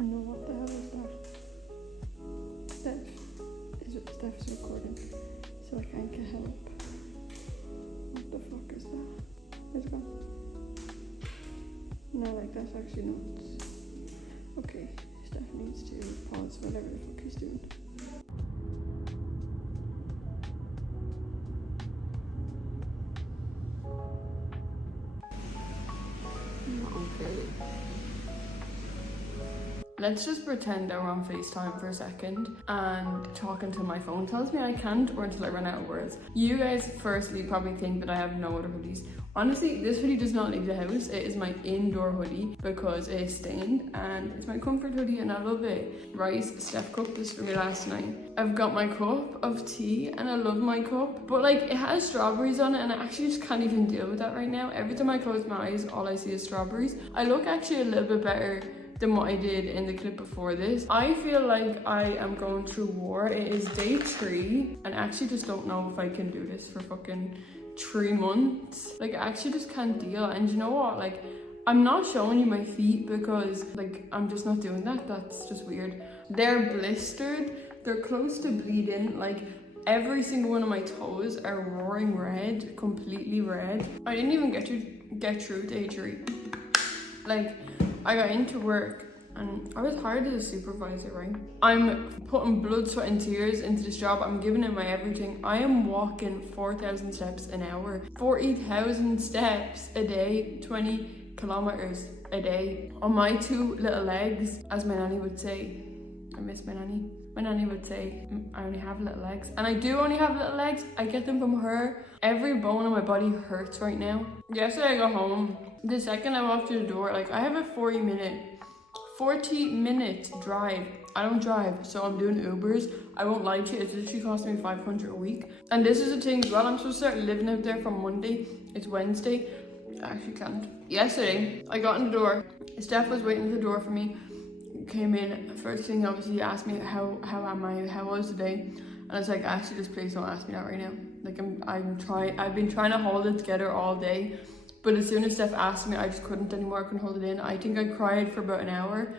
No, what the hell is that? Steph's recording, so I can't get help. What the fuck is that? Where's it gone? No, like that's actually nuts. Okay, Steph needs to pause whatever the fuck he's doing. Okay. Let's just pretend that we're on FaceTime for a second and talk until my phone tells me I can't or until I run out of words. You guys firstly probably think that I have no other hoodies. Honestly, this hoodie does not leave the house. It is my indoor hoodie because it is stained and it's my comfort hoodie and I love it. Rice, Steph cooked this for me last night. I've got my cup of tea and I love my cup, but like it has strawberries on it and I actually just can't even deal with that right now. Every time I close my eyes, all I see is strawberries. I look actually a little bit better than what I did in the clip before this. I feel like I am going through war. It is day 3 and I actually just don't know if I can do this for fucking 3 months. Like I actually just can't deal. And you know what, like I'm not showing you my feet because like I'm just not doing that. That's just weird. They're blistered, they're close to bleeding. Like every single one of my toes are roaring red, completely red. I didn't even get through day 3. Like I got into work and I was hired as a supervisor, right? I'm putting blood, sweat and tears into this job. I'm giving it my everything. I am walking 4,000 steps an hour, 40,000 steps a day, 20 kilometers a day on my 2 little legs, as my nanny would say. I miss my nanny. My nanny would say, I only have little legs. And I do only have little legs. I get them from her. Every bone in my body hurts right now. Yesterday I got home. The second I walked through the door, like I have a 40 minute drive. I don't drive, so I'm doing Ubers. I won't lie to you, it's literally costing me $500 a week. And this is the thing as well, I'm supposed to start living out there from Monday. It's Wednesday. I actually can't. Yesterday, I got in the door. Steph was waiting at the door for me. Came in, first thing obviously asked me how am I, how was the day? And I was like, actually just please don't ask me that right now. Like I've been trying to hold it together all day. But as soon as Steph asked me, I just couldn't anymore. I couldn't hold it in. I think I cried for about an hour,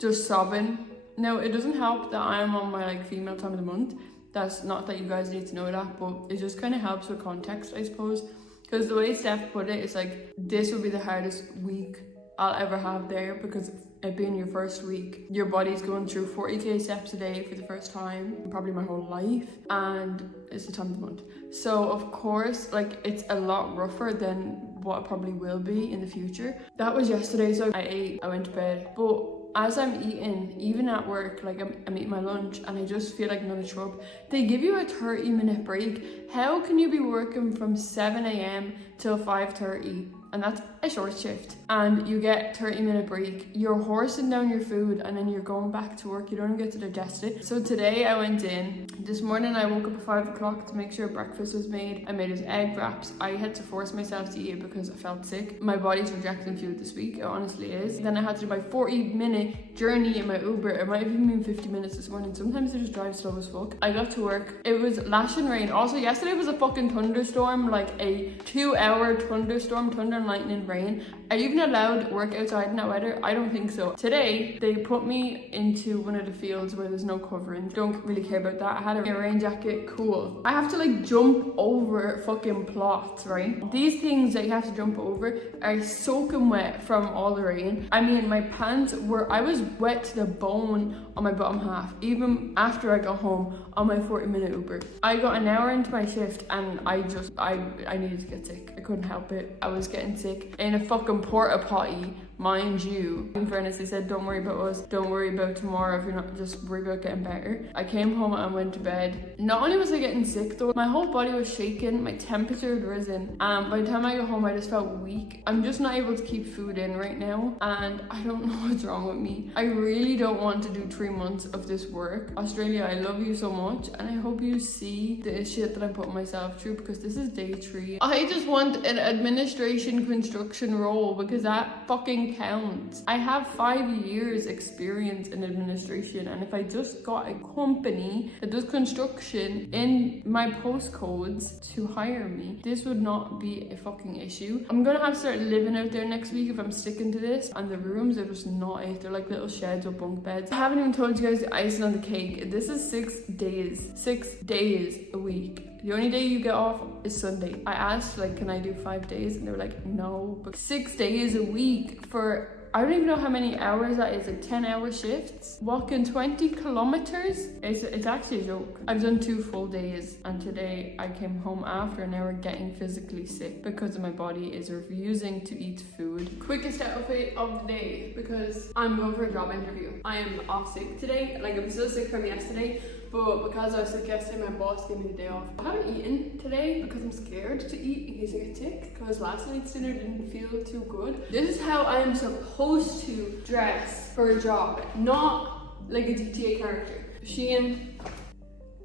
just sobbing. Now, it doesn't help that I'm on my like female time of the month. That's not that you guys need to know that, but it just kind of helps with context, I suppose. Because the way Steph put it, it's like, this will be the hardest week I'll ever have there because it being your first week, your body's going through 40k steps a day for the first time, probably my whole life, and it's the time of the month. So of course, like it's a lot rougher than what it probably will be in the future. That was yesterday, so I ate, I went to bed, but as I'm eating, even at work, like I'm eating my lunch and I just feel like another shrub. They give you a 30-minute break. How can you be working from 7 a.m. till 5:30? And that's a short shift. And you get 30-minute break. You're horsing down your food and then you're going back to work. You don't even get to digest it. So today I went in. This morning I woke up at 5 o'clock to make sure breakfast was made. I made us egg wraps. I had to force myself to eat it because I felt sick. My body's rejecting food this week. It honestly is. Then I had to do my 40-minute journey in my Uber. It might have even been 50 minutes this morning. Sometimes I just drive slow as fuck. I got to work. It was lashing rain. Also, yesterday was a fucking thunderstorm, like a 2-hour thunderstorm, thunder and lightning rain. Are you even allowed to work outside in that weather? I don't think so. Today, they put me into one of the fields where there's no covering. Don't really care about that. I had a rain jacket, cool. I have to like jump over fucking plots, right? These things that you have to jump over are soaking wet from all the rain. I mean, my pants I was wet to the bone on my bottom half, even after I got home on my 40-minute Uber. I got an hour into my shift and I needed to get sick. I couldn't help it. I was getting sick in a fucking porta potty, mind you. In fairness, they said don't worry about us, don't worry about tomorrow, if you're not, just worry about getting better. I came home and went to bed. Not only was I getting sick though, my whole body was shaking, my temperature had risen. By the time I got home I just felt weak. I'm just not able to keep food in right now and I don't know what's wrong with me. I really don't want to do 3 months of this work. Australia, I love you so much and I hope you see the shit that I'm putting myself through because this is day 3. I just want an administration construction role because that fucking accounts. I have 5 years experience in administration, and if I just got a company that does construction in my postcodes to hire me, this would not be a fucking issue. I'm gonna have to start living out there next week if I'm sticking to this, and the rooms are just not it. They're like little sheds with bunk beds. I haven't even told you guys the icing on the cake. This is 6 days. 6 days a week. The only day you get off is Sunday. I asked, like, can I do 5 days? And they were like, no. But 6 days a week for, I don't even know how many hours that is, like 10-hour shifts. Walking 20 kilometers, it's actually a joke. I've done 2 full days, and today I came home after an hour getting physically sick because my body is refusing to eat food. Quickest outfit of the day, because I'm going for a job interview. I am off sick today. Like, I'm still sick from yesterday, but because I was sick yesterday, my boss gave me the day off. I haven't eaten today because I'm scared to eat in case I get sick, because last night's dinner didn't feel too good. This is how I am supposed to dress for a job, not like a GTA character. Shein,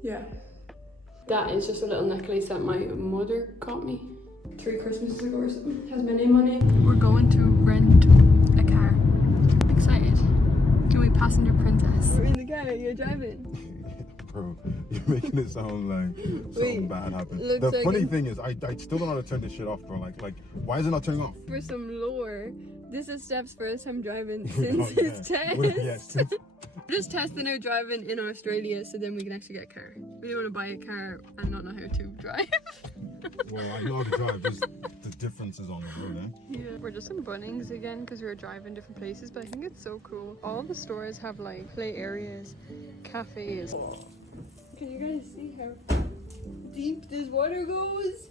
yeah. That is just a little necklace that my mother got me 3 Christmases ago or something. Has my name on it. We're going to rent a car. Excited. Can we passenger princess? We're in the car, you're driving. Bro, you're making it sound like something bad happened. The funny thing is, I still don't know how to turn this shit off, bro. Like, why is it not turning off? For some lore, this is Steph's first time driving since his test. We're just testing out driving in Australia, so then we can actually get a car. We don't want to buy a car and not know how to drive. Well, I know how to drive, just the differences on the road, eh? Yeah. We're just in Bunnings again because we were driving different places, but I think it's so cool. All the stores have like play areas, cafes. Can you guys see how deep this water goes?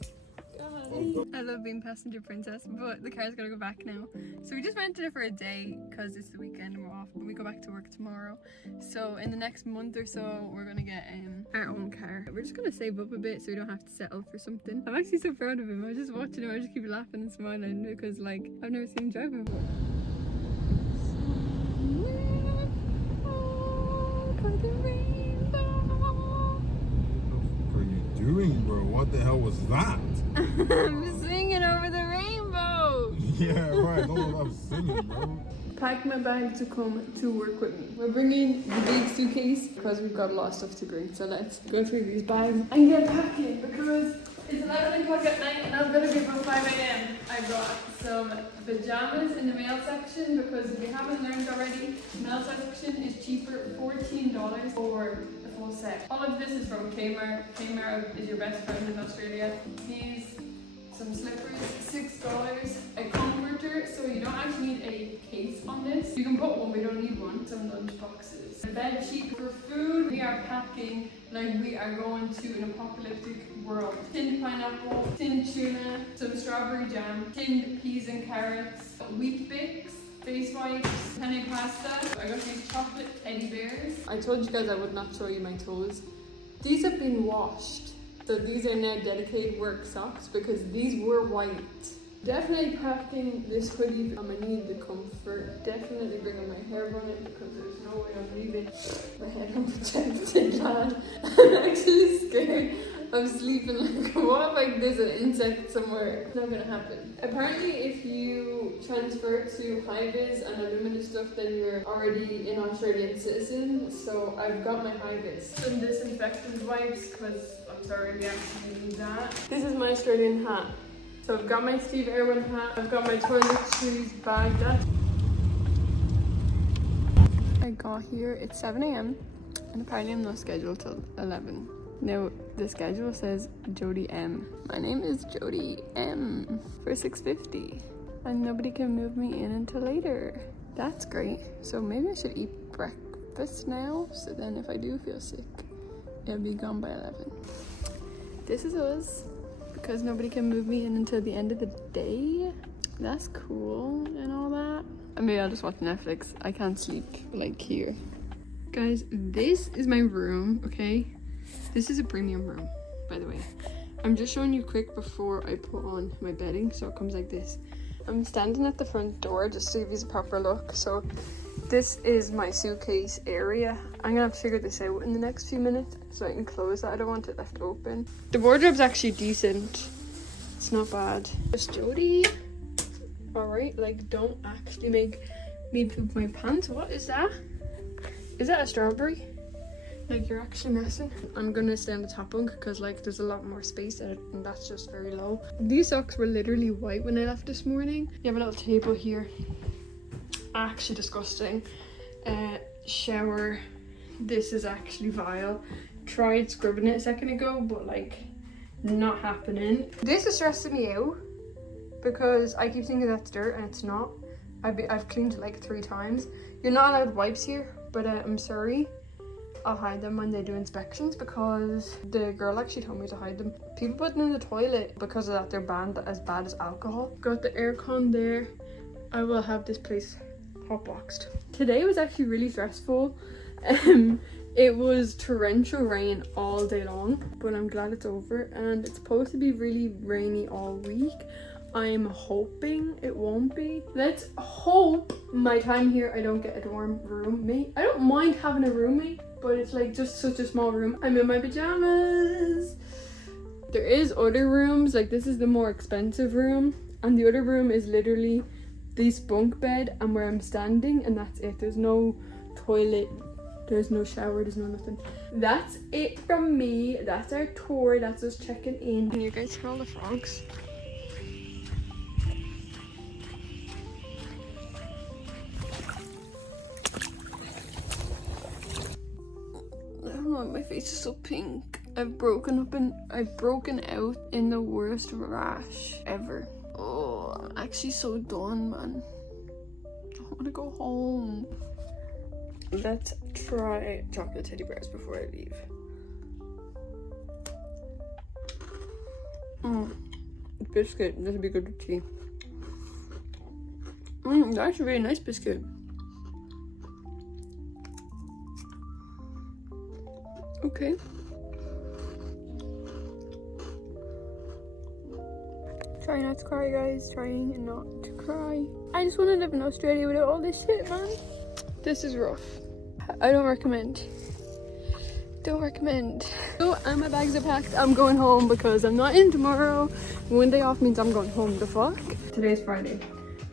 I love being passenger princess, but the car's gotta go back now. So we just rented it for a day because it's the weekend and we're off, but we go back to work tomorrow. So in the next month or so, we're gonna get our own car. We're just gonna save up a bit so we don't have to settle for something. I'm actually so proud of him. I was just watching him, I just keep laughing and smiling because, like, I've never seen him drive before. Doing, bro? What the hell was that? I'm singing over the rainbow. Yeah, right. Don't know what I'm singing, bro. Pack my bag to come to work with me. We're bringing the big suitcase because we've got a lot of stuff to bring. So let's go through these bags and get packing because it's 11 o'clock at night and I'm gonna be about 5 a.m. I got some pajamas in the male section because if you haven't learned already, the male section is cheaper, $14 for the full set. All of this is from Kmart. Kmart is your best friend in Australia. These, some slippers, $6. A comforter, so you don't actually need a case on this. You can put one, but you don't need one. Some lunch boxes. A bed sheet. For food, we are packing like we are going to an apocalyptic world. Tinned pineapple, tinned tuna, some strawberry jam, tinned peas and carrots, wheat bix, face wipes, penne pasta. I got these chocolate teddy bears. I told you guys I would not show you my toes. These have been washed. So these are now dedicated work socks because these were white. Definitely packing this hoodie. I'm gonna need the comfort. Definitely bringing my hair bonnet because there's no way I'm leaving my head unprotected, lad. I'm actually scared of sleeping. Like, what if like there's an insect somewhere? It's not gonna happen. Apparently, if you transfer to high-vis and unlimited stuff, then you're already an Australian citizen. So I've got my high-vis. Some disinfectant wipes because I'm sorry we actually need that. This is my Australian hat. So I've got my Steve Irwin hat, I've got my toiletries bag. I got here, it's 7 a.m. and apparently I'm not scheduled till 11. Now the schedule says Jodie M. My name is Jodie M for 6:50 and nobody can move me in until later. That's great. So maybe I should eat breakfast now, so then if I do feel sick, it'll be gone by 11. This is us. Because nobody can move me in until the end of the day. That's cool and all that. And maybe I'll just watch Netflix. I can't sleep like here. Guys, this is my room, okay? This is a premium room, by the way. I'm just showing you quick before I put on my bedding, so it comes like this. I'm standing at the front door just to give you a proper look. So this is my suitcase area. I'm gonna have to figure this out in the next few minutes so I can close that. I don't want it left open. The wardrobe's actually decent. It's not bad. There's Jodie. Alright, like don't actually make me poop my pants. What is that? Is that a strawberry? Like you're actually messing. I'm gonna stay on the top bunk because like there's a lot more space in it and that's just very low. These socks were literally white when I left this morning. You have a little table here. Actually disgusting. Shower. This is actually vile. Tried scrubbing it a second ago, but like not happening. This is stressing me out because I keep thinking that's dirt and it's not. I've cleaned it like 3 times. You're not allowed wipes here, but I'm sorry. I'll hide them when they do inspections because the girl actually told me to hide them. People put them in the toilet because of that. They're banned as bad as alcohol. Got the aircon there. I will have this place hotboxed. Today was actually really stressful. It was torrential rain all day long, but I'm glad it's over and it's supposed to be really rainy all week. I'm hoping it won't be. Let's hope my time here I don't get a dorm roommate. I don't mind having a roommate, but it's like just such a small room. I'm in my pajamas. There is other rooms, like this is the more expensive room and the other room is literally this bunk bed and where I'm standing and that's it. There's no toilet, there's no shower, there's no nothing. That's it from me. That's our tour. That's us checking in. Can you guys hear all the frogs? Oh, my face is so pink. I've broken out in the worst rash ever. Oh, I'm actually so done, man. I want to go home. Let's try chocolate teddy bears before I leave. Biscuit. This would be good with tea. That's a really nice biscuit. Okay. Try not to cry, guys. Trying not to cry. I just want to live in Australia without all this shit, man. This is rough. I don't recommend. Don't recommend. So, my bags are packed. I'm going home because I'm not in tomorrow. 1 day off means I'm going home. The fuck? Today's Friday.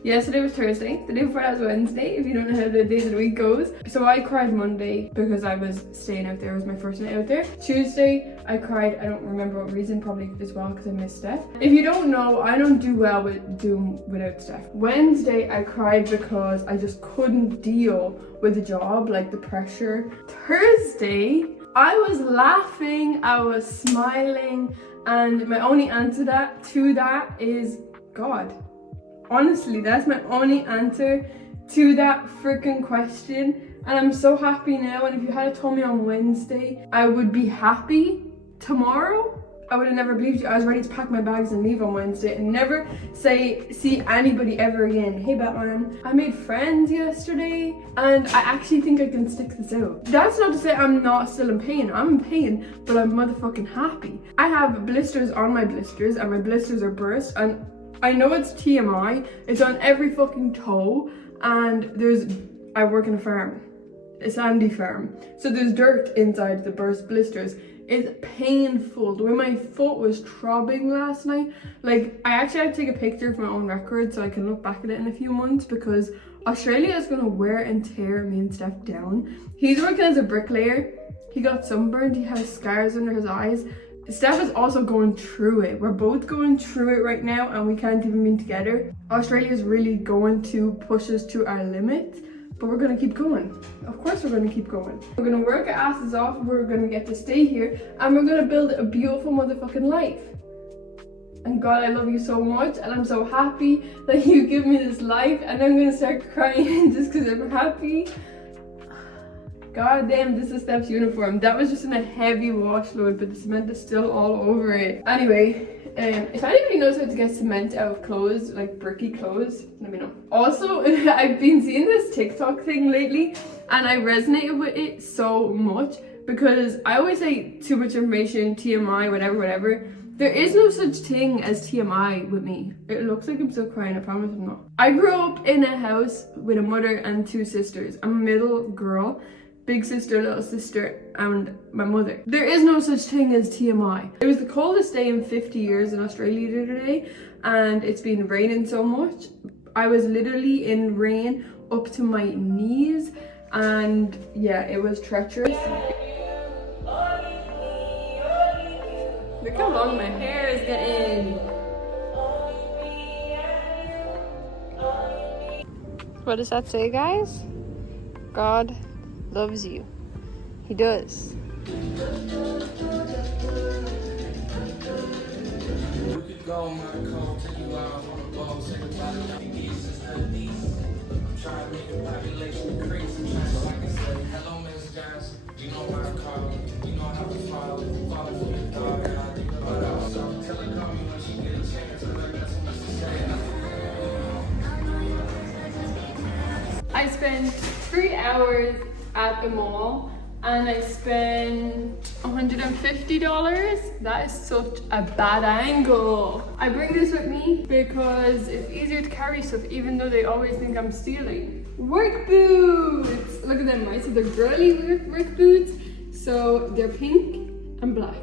Yesterday was Thursday. The day before that was Wednesday, if you don't know how the days of the week goes. So I cried Monday because I was staying out there. It was my first night out there. Tuesday, I cried. I don't remember what reason, probably as well because I missed Steph. If you don't know, I don't do well with doing without Steph. Wednesday, I cried because I just couldn't deal with the job, like the pressure. Thursday, I was laughing, I was smiling, and my only answer to that is God. Honestly, that's my only answer to that freaking question. And I'm so happy now. And if you had told me on Wednesday I would be happy tomorrow, I would have never believed you. I was ready to pack my bags and leave on Wednesday and never see anybody ever again. Hey Batman. I made friends yesterday and I actually think I can stick this out. That's not to say I'm not still in pain. I'm in pain, but I'm motherfucking happy. I have blisters on my blisters and my blisters are burst, and I know it's TMI, it's on every fucking toe, and I work in a farm, a sandy farm, so there's dirt inside the burst blisters. It's painful. The way my foot was throbbing last night, like I actually had to take a picture of my own record so I can look back at it in a few months, because Australia is gonna wear and tear me and Steph down. He's working as a bricklayer, he got sunburned, he has scars under his eyes. Steph is also going through it. We're both going through it right now and we can't even be together. Australia is really going to push us to our limit, but we're going to keep going. Of course we're going to keep going. We're going to work our asses off, we're going to get to stay here, and we're going to build a beautiful motherfucking life. And God, I love you so much, and I'm so happy that you give me this life, and I'm going to start crying just because I'm happy. God damn, this is Steph's uniform. That was just in a heavy wash load, but the cement is still all over it. Anyway, if anybody knows how to get cement out of clothes, like bricky clothes, let me know. Also, I've been seeing this TikTok thing lately, and I resonated with it so much because I always say too much information, TMI, whatever. There is no such thing as TMI with me. It looks like I'm still crying, I promise I'm not. I grew up in a house with a mother and 2 sisters. I'm a middle girl. Big sister, little sister, and my mother. There is no such thing as TMI. It was the coldest day in 50 years in Australia the other day, and it's been raining so much. I was literally in rain up to my knees, and yeah, it was treacherous. Look how long my hair is getting. What does that say, guys? God loves you. He does. I spent 3 hours at the mall and I spent $150. That is such a bad angle. I bring this with me because it's easier to carry stuff even though they always think I'm stealing. Work boots! Look at them, right? So they're girly work boots. So they're pink and black.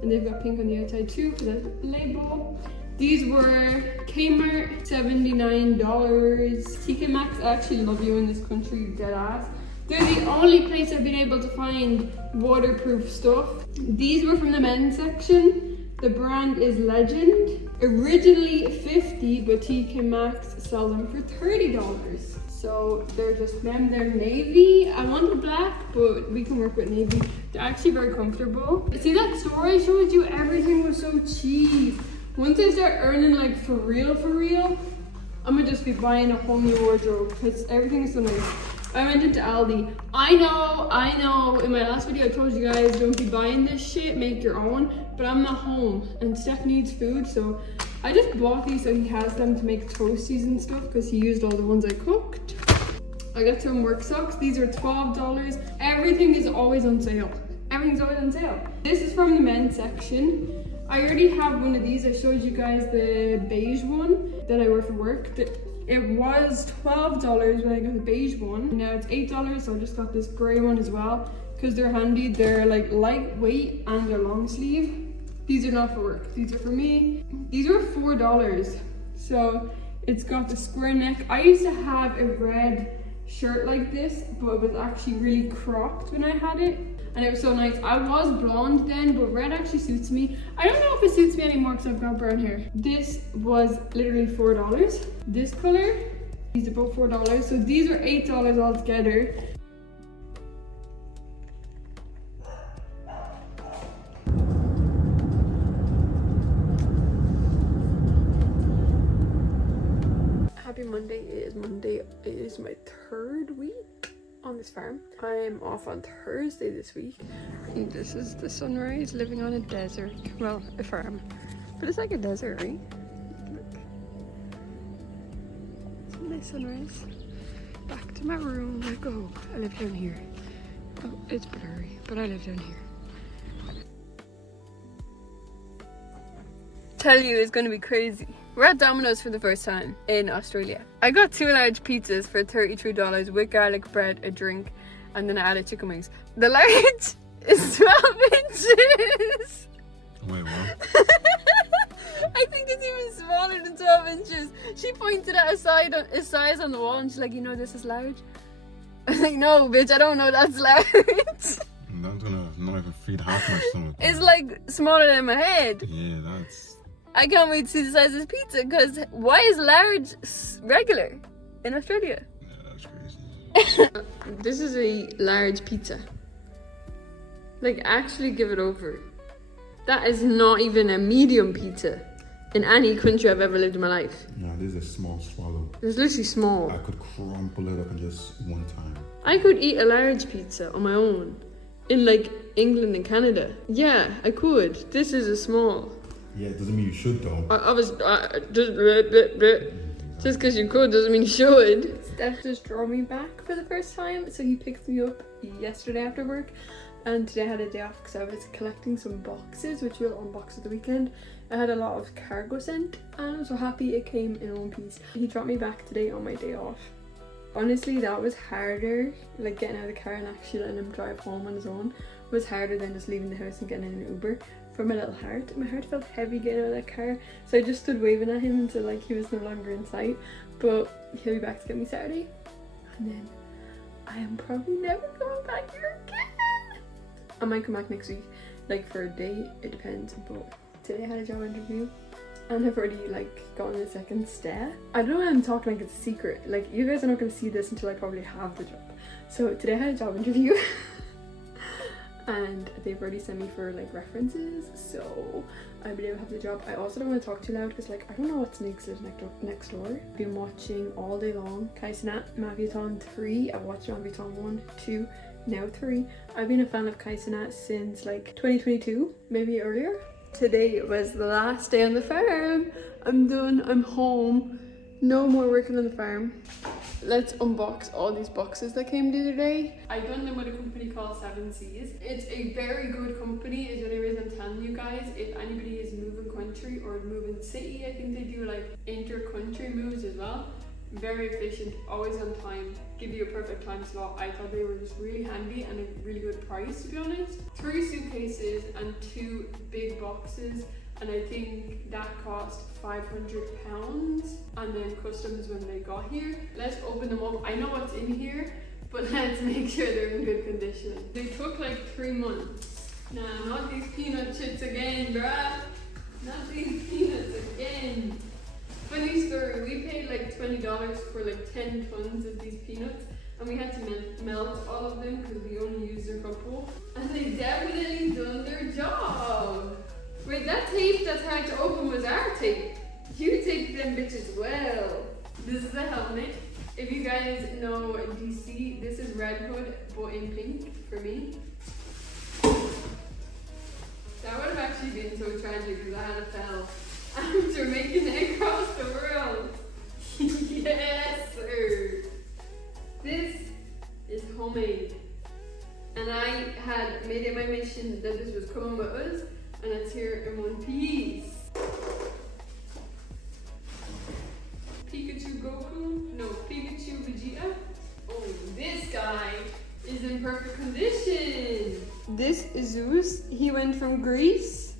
And they've got pink on the outside too for the label. These were Kmart, $79. TK Maxx, I actually love you in this country, dead ass. They're the only place I've been able to find waterproof stuff. These were from the men's section. The brand is Legend. Originally $50, but TK Maxx sell them for $30. So they're just them, they're navy. I wanted black, but we can work with navy. They're actually very comfortable. See that store I showed you? Everything was so cheap. Once I start earning like for real, I'm gonna just be buying a whole new wardrobe because everything is so nice. I went into Aldi. I know, in my last video I told you guys don't be buying this shit, make your own, but I'm not home and Steph needs food, so I just bought these so he has them to make toasties and stuff because he used all the ones I cooked. I got some work socks. These are $12. Everything is always on sale. Everything's always on sale. This is from the men's section. I already have one of these. I showed you guys the beige one that I wear for work. It was $12 when I got the beige one. Now it's $8, so I just got this grey one as well because they're handy. They're like lightweight and they're long sleeve. These are not for work. These are for me. These were $4. So it's got the square neck. I used to have a red shirt like this, but it was actually really cropped when I had it. And it was so nice. I was blonde then, but red actually suits me. I don't know if it suits me anymore because I've got brown hair. This was literally $4. This color, these are both $4. So these are $8 altogether. Happy Monday. It is Monday. It is my 3rd week on this farm. I'm off on Thursday this week. And this is the sunrise living on a desert. Well, a farm. But it's like a desert, right? Look. It's a nice sunrise. Back to my room I go. I live down here. Oh, it's blurry, but I live down here. Tell you it's gonna be crazy. We're at Domino's for the first time in Australia. I got 2 large pizzas for $33 with garlic bread, a drink, and then I added chicken wings. The large is 12 inches. Wait, what? I think it's even smaller than 12 inches. She pointed at a size on the wall and she's like, you know this is large? I was like, no bitch, I don't know that's large. That's gonna not even feed half my stomach. It's like smaller than my head. Yeah, that's... I can't wait to see the size of this pizza because why is large regular in Australia? Yeah, that's crazy. This is a large pizza. Like, actually give it over. That is not even a medium pizza in any country I've ever lived in my life. No, this is a small swallow. It's literally small. I could crumple it up in just one time. I could eat a large pizza on my own in like England and Canada. Yeah, I could. This is a small. Yeah, it doesn't mean you should though. Just because you could doesn't mean you should. Steph just drove me back for the first time, so he picked me up yesterday after work, and today I had a day off because I was collecting some boxes, which we'll unbox at the weekend. I had a lot of cargo sent, and I'm so happy it came in one piece. He dropped me back today on my day off. Honestly, that was harder, like getting out of the car and actually letting him drive home on his own was harder than just leaving the house and getting in an Uber. for my little heart. My heart felt heavy getting out of that car, so I just stood waving at him until like he was no longer in sight. But he'll be back to get me Saturday, and then I am probably never coming back here again. I might come back next week, like for a day, it depends. But today I had a job interview and I've already like gotten a second step. I don't know why I'm talking like it's a secret. Like you guys are not going to see this until I probably have the job. So today I had a job interview and they've already sent me for like references, so I'll be able to have the job. I also don't want to talk too loud because like I don't know what snakes live next door. I've been watching all day long Kaisenat Maviaton 3. I've watched Maviaton 1, 2, now 3. I've been a fan of Kaisenat since like 2022, maybe earlier. Today was the last day on the farm. I'm done, I'm home. No more working on the farm. Let's unbox all these boxes that came the other day. I done them with a company called 7 Seas. It's a very good company, is the only reason I'm telling you guys. If anybody is moving country or moving city, I think they do like inter-country moves as well. Very efficient, always on time, give you a perfect time slot. I thought they were just really handy and a really good price, to be honest. 3 suitcases and 2 big boxes, and I think that cost £500, and then customs when they got here. Let's open them up. I know what's in here, but let's make sure they're in good condition. They took like 3 months. Nah, not these peanut chips again, bruh. Not these peanuts again. Funny story, we paid like $20 for like 10 tons of these peanuts, and we had to melt all of them because we only used a couple. And they definitely done their job. Wait, that tape that's hard to open was our tape. You taped them bitches well. This is a helmet. If you guys know DC, this is Red Hood, but in pink for me. That would have actually been so tragic because I had a fell after making it across the world. Yes, sir. This is homemade. And I had made it my mission that this was coming with us, and it's here in one piece. Pikachu Goku? No, Pikachu Vegeta. Oh, this guy is in perfect condition. This is Zeus. He went from Greece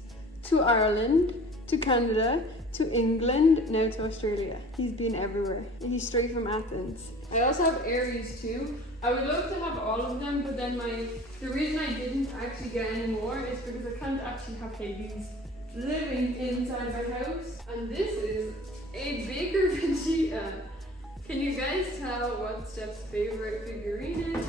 to Ireland to Canada to England, now to Australia. He's been everywhere. He's straight from Athens. I also have Aries too. I would love to have all of them, but then the reason I didn't actually get any more is because I can't actually have Hades living inside my house. And this is a bigger Vegeta. Can you guys tell what Steph's favorite figurine is?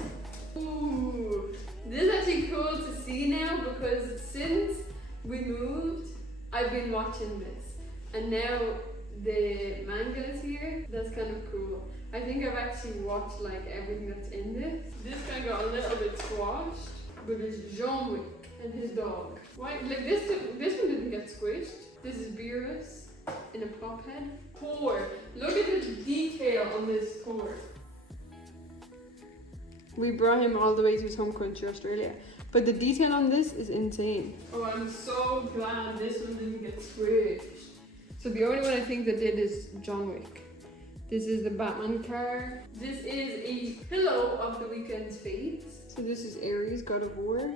Ooh, this is actually cool to see now because since we moved, I've been watching this, and now the manga is here. That's kind of cool. I think I've actually watched like everything that's in this. This guy got a little bit squashed, but it's John Wick and his dog. Why? Like this one didn't get squished. This is Beerus in a pop head. Thor. Look at the detail on this Thor. We brought him all the way to his home country, Australia. But the detail on this is insane. Oh, I'm so glad this one didn't get squished. So the only one I think that did is John Wick. This is the Batman car. This is a pillow of the Weeknd's face. So this is Ares, God of War.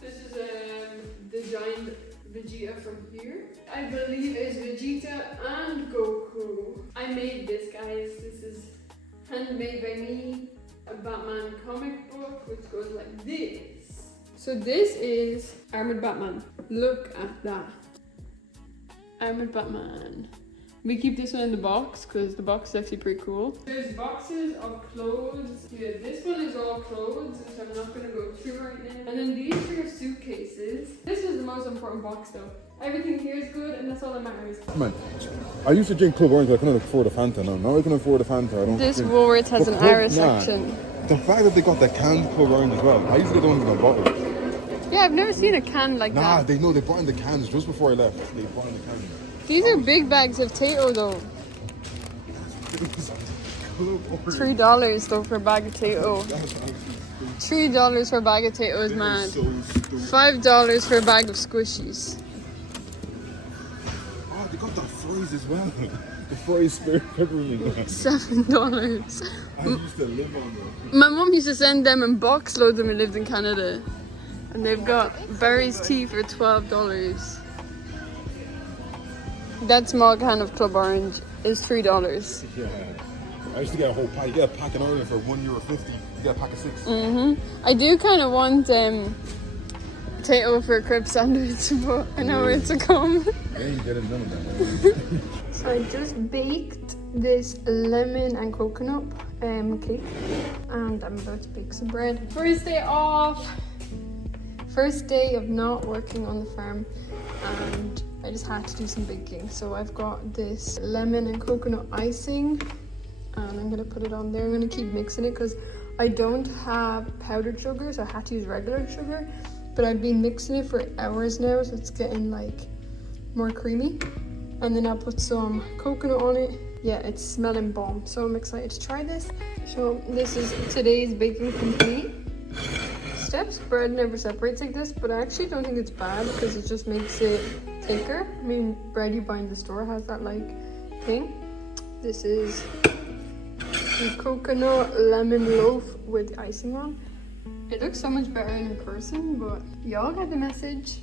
This is the giant Vegeta from here. I believe it's Vegeta and Goku. I made this, guys. This is handmade by me. A Batman comic book which goes like this. So this is Armored Batman. Look at that. Armored Batman. We keep this one in the box because the box is actually pretty cool. There's boxes of clothes. Yeah, this one is all clothes, which I'm not going to go through right now. And then these are suitcases. This is the most important box though. Everything here is good and that's all that matters. Man, I used to drink Club Orange, but I couldn't afford a Fanta now. Now I can afford a Fanta. I don't This drink. Woolworths has an Irish nah, section. The fact that they got the canned Club Orange as well. I used to get the ones in the bottles. Yeah, I've never seen a can like that. Nah, they brought in the cans just before I left. They brought in the cans. These are big bags of potato though. $3 though for a bag of potato. $3 for a bag of potato is mad. $5 for a bag of squishies. Oh, they got the fries as well. The fries spare peppermint. $7. I used to live on them. My mum used to send them in box loads when we lived in Canada. And they've got berries tea for $12. That small can of Club Orange is $3. Yeah. I used to get a whole pack. You get a pack in Ireland for €1.50. You get a pack of 6. I do kind of want potato for a crib sandwich, but I know where to come. I ain't getting none of that. So I just baked this lemon and coconut cake, and I'm about to bake some bread. First day off. First day of not working on the farm, and I just had to do some baking. So I've got this lemon and coconut icing, and I'm gonna put it on there. I'm gonna keep mixing it because I don't have powdered sugar, so I had to use regular sugar. But I've been mixing it for hours now, so it's getting like more creamy. And then I'll put some coconut on it. Yeah, it's smelling bomb, so I'm excited to try this. So this is today's baking complete. Steps. Bread never separates like this, but I actually don't think it's bad because it just makes it thicker. I mean, bread you buy in the store has that like thing. This is the coconut lemon loaf with the icing on. It looks so much better in person, but y'all got the message.